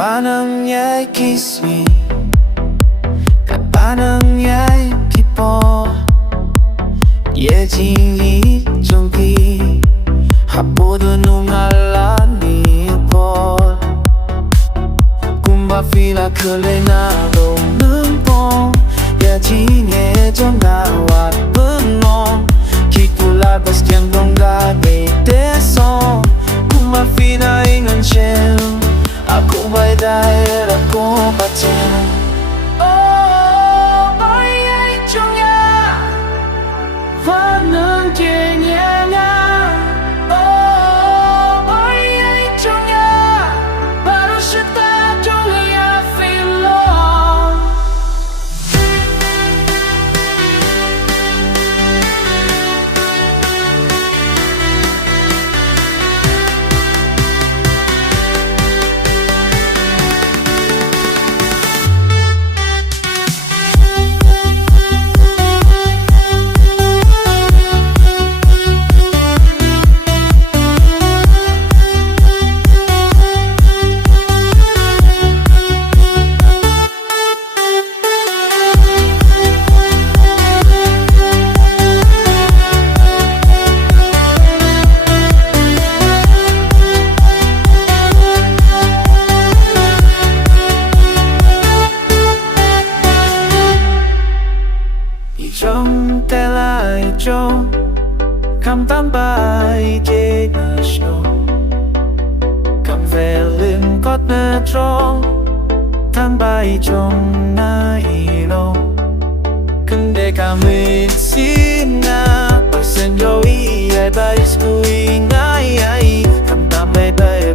반응 nhảy kiss me các 반응 nhảy 기뻐 예진이 저기 합보던 눈알라니 볼 꿈바 필라 클레나도 눈뽕 예진의 정가와 분노 기꿀라 바스티앙 동가게 대서 꿈바 필라 잉은 첼 Aku Baieid aku baca Oh Baieid chung ya Và nâng chê nhẹ nhàng Oh Baieid chung ya Baru seta chung ya filo Trong tay lại trong Cầm tắm bài chế nở show Cầm về lưng cót nở trong Tắm bài trong nai lâu Cần để cả mình xin na Bởi sân dấu ý ai bài scui ngay ai Cầm tắm bài bài